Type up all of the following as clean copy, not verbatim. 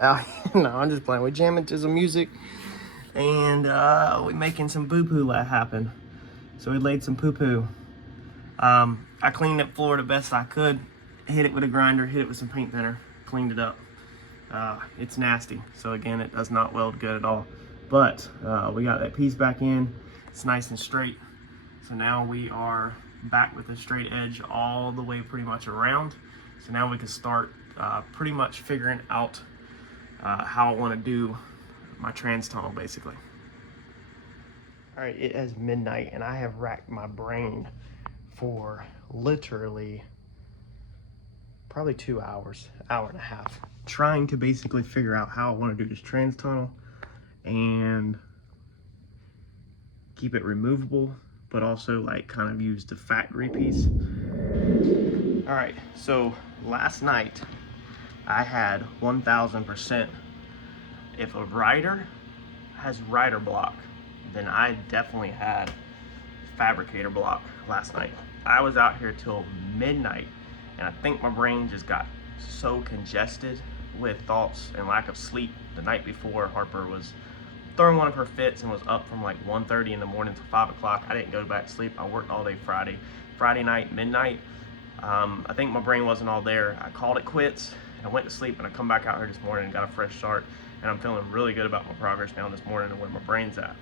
No, I'm just playing. We jamming to some music, and we making some poo-poo happen. So we laid some poo-poo. I cleaned that floor the best I could. Hit it with a grinder, hit it with some paint thinner, cleaned it up. It's nasty, so again, it does not weld good at all. But we got that piece back in. It's nice and straight. So now we are back with a straight edge all the way pretty much around. So now we can start pretty much figuring out how I want to do my trans tunnel, basically. All right, it is midnight and I have racked my brain for literally probably 2 hours, hour and a half, trying to basically figure out how I want to do this trans tunnel and keep it removable, but also like kind of use the factory piece. All right, so last night I had 1000%. If a rider has rider block, then I definitely had fabricator block last night. I was out here till midnight, and I think my brain just got so congested with thoughts and lack of sleep the night before. Harper was throwing one of her fits and was up from like 1:30 in the morning to 5 o'clock. I didn't go back to sleep. I worked all day Friday night, midnight. I think my brain wasn't all there. I called it quits and I went to sleep, and I come back out here this morning and got a fresh start, and I'm feeling really good about my progress now this morning and where my brain's at.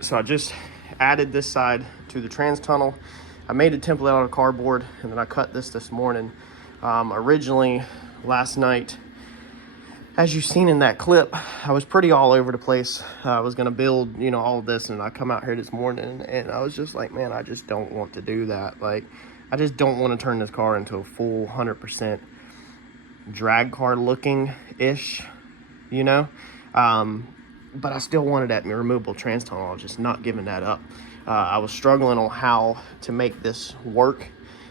So I just added this side to the trans tunnel. I made a template out of cardboard, and then I cut this morning. Originally last night, as you've seen in that clip, I was pretty all over the place. I was gonna build, all of this, and I come out here this morning and I was just like, man, I just don't want to do that. Like, I just don't want to turn this car into a full 100% drag car looking ish, but I still wanted that removable trans tunnel. I was just not giving that up. I was struggling on how to make this work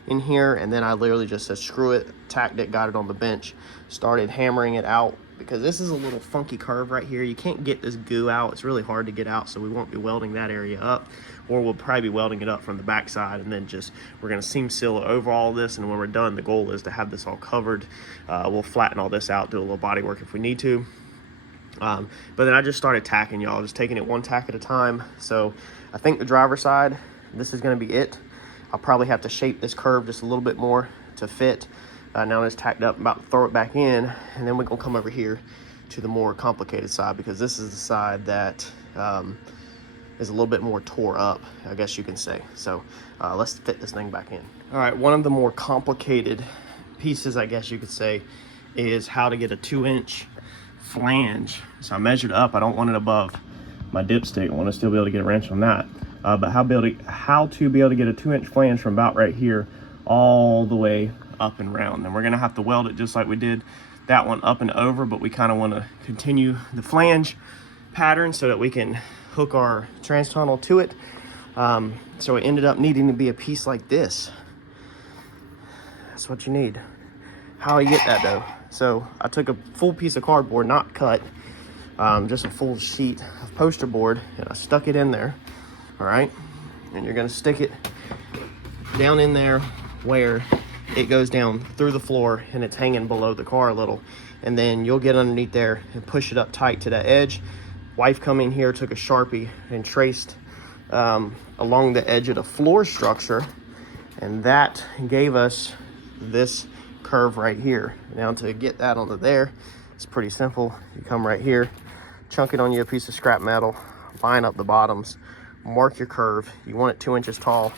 in here, and then I literally just said screw it, tacked it, got it on the bench, started hammering it out, because this is a little funky curve right here. You can't get this goo out. It's really hard to get out, so we won't be welding that area up, or we'll probably be welding it up from the back side, and then we're gonna seam seal over all this, and when we're done, the goal is to have this all covered. We'll flatten all this out, do a little body work if we need to. But then I just started tacking, y'all, just taking it one tack at a time. So I think the driver's side, this is going to be it. I'll probably have to shape this curve just a little bit more to fit. Now it's tacked up, I'm about to throw it back in, and then we're going to come over here to the more complicated side, because this is the side that is a little bit more tore up, I guess you can say. So let's fit this thing back in. All right, one of the more complicated pieces, I guess you could say, is how to get a 2-inch flange. So I measured up. I don't want it above my dipstick. I want to still be able to get a wrench on that. But how to be able to get a 2-inch flange from about right here all the way up and round. And we're going to have to weld it just like we did that one up and over, but we kind of want to continue the flange pattern so that we can hook our trans tunnel to it. So it ended up needing to be a piece like this. That's what you need. How you get that though? So I took a full piece of cardboard, not cut, just a full sheet of poster board, and I stuck it in there. All right, and you're gonna stick it down in there where it goes down through the floor and it's hanging below the car a little, and then you'll get underneath there and push it up tight to that edge. Wife come in here, took a Sharpie and traced along the edge of the floor structure, and that gave us this curve right here. Now to get that onto there, it's pretty simple. You come right here, chunk it on you a piece of scrap metal, line up the bottoms, mark your curve. You want it 2 inches tall.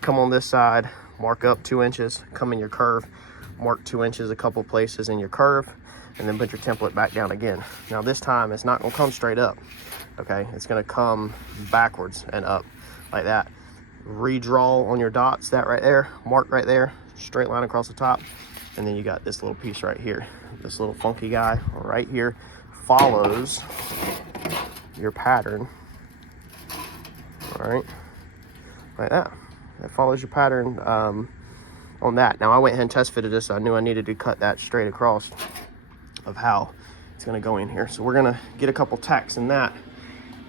Come on this side, mark up 2 inches, come in your curve, mark 2 inches a couple places in your curve, and then put your template back down again. Now this time it's not gonna come straight up, okay? It's gonna come backwards and up like that. Redraw on your dots, that right there, mark right there, straight line across the top. And then you got this little piece right here. This little funky guy right here follows your pattern. All right, like that. It follows your pattern on that. Now I went ahead and test fitted this. So I knew I needed to cut that straight across of how it's gonna go in here. So we're gonna get a couple tacks in that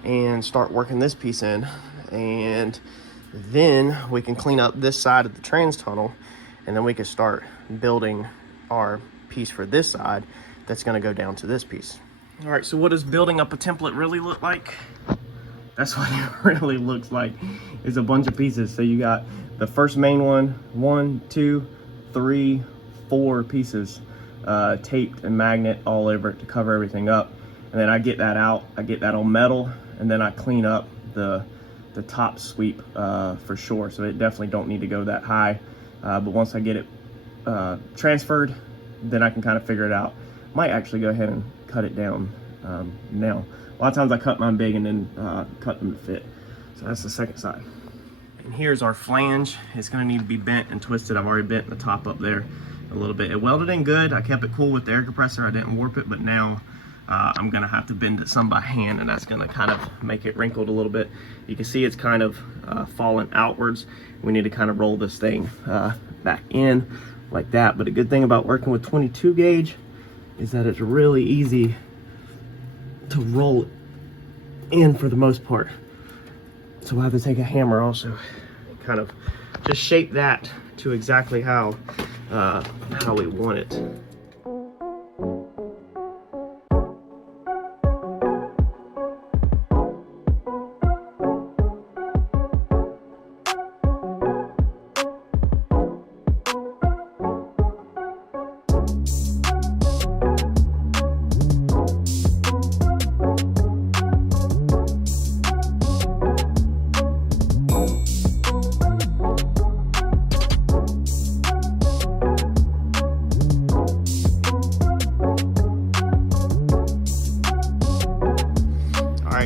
and start working this piece in. And then we can clean up this side of the trans tunnel, and then we can start building our piece for this side that's going to go down to this piece. All right, so what does building up a template really look like? That's what it really looks like. It's a bunch of pieces. So you got the first main one, 1, 2, 3, 4 pieces taped and magnet all over it to cover everything up. And then I get that out, I get that on metal, and then I clean up the top sweep for sure. So it definitely don't need to go that high. But once I get it transferred, then I can kind of figure it out. Might actually go ahead and cut it down now. A lot of times I cut mine big and then cut them to fit. So that's the second side. And here's our flange. It's gonna need to be bent and twisted. I've already bent the top up there a little bit. It welded in good. I kept it cool with the air compressor. I didn't warp it, but now I'm gonna have to bend it some by hand, and that's gonna kind of make it wrinkled a little bit. You can see it's kind of falling outwards. We need to kind of roll this thing back in like that. But a good thing about working with 22 gauge is that it's really easy to roll it in for the most part. So we'll have to take a hammer also, kind of just shape that to exactly how we want it.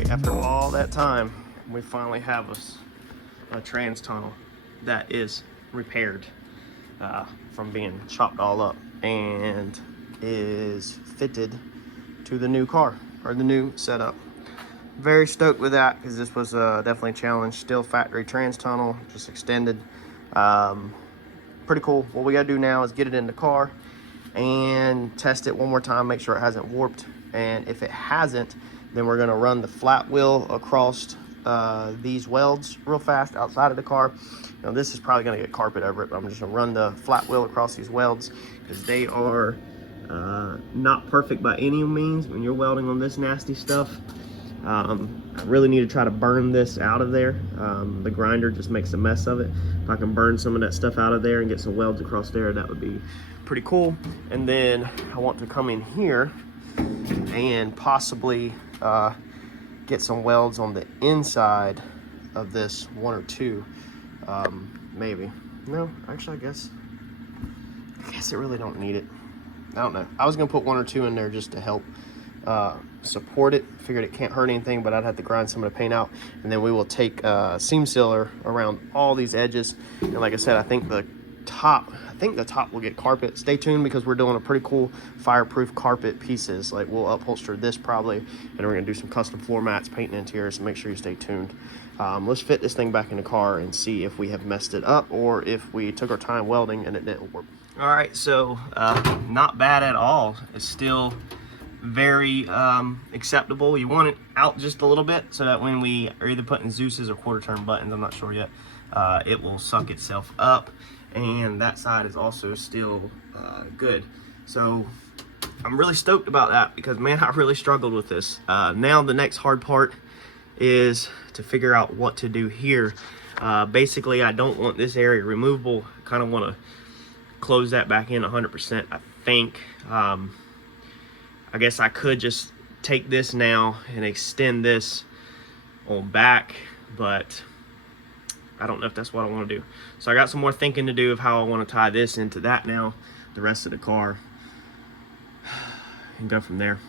After all that time, we finally have a trans tunnel that is repaired from being chopped all up and is fitted to the new car, or the new setup. Very stoked with that because this was definitely a challenge. Still factory trans tunnel, just extended. Pretty cool. What we gotta do now is get it in the car and test it one more time, make sure it hasn't warped. And if it hasn't, then we're gonna run the flat wheel across these welds real fast outside of the car. Now this is probably gonna get carpet over it, but I'm just gonna run the flat wheel across these welds because they are not perfect by any means when you're welding on this nasty stuff. I really need to try to burn this out of there. The grinder just makes a mess of it. If I can burn some of that stuff out of there and get some welds across there, that would be pretty cool. And then I want to come in here and possibly get some welds on the inside of this, 1 or 2, maybe. No, actually, I guess it really don't need it. I don't know. I was gonna put 1 or 2 in there just to help support it. Figured it can't hurt anything, but I'd have to grind some of the paint out, and then we will take seam sealer around all these edges. And like I said, I think the top will get carpet. Stay tuned because we're doing a pretty cool fireproof carpet pieces. Like we'll upholster this probably, and we're gonna do some custom floor mats, painting interiors, so make sure you stay tuned. Let's fit this thing back in the car and see if we have messed it up or if we took our time welding and it didn't work. All right, so not bad at all. It's still very acceptable. You want it out just a little bit so that when we are either putting Zeus's or quarter turn buttons, I'm not sure yet, it will suck itself up. And that side is also still good. So I'm really stoked about that because, man, I really struggled with this. Now the next hard part is to figure out what to do here. Basically, I don't want this area removable. I kind of want to close that back in 100%. I think, I guess I could just take this now and extend this on back, but I don't know if that's what I want to do. So I got some more thinking to do of how I want to tie this into that now, the rest of the car, and go from there.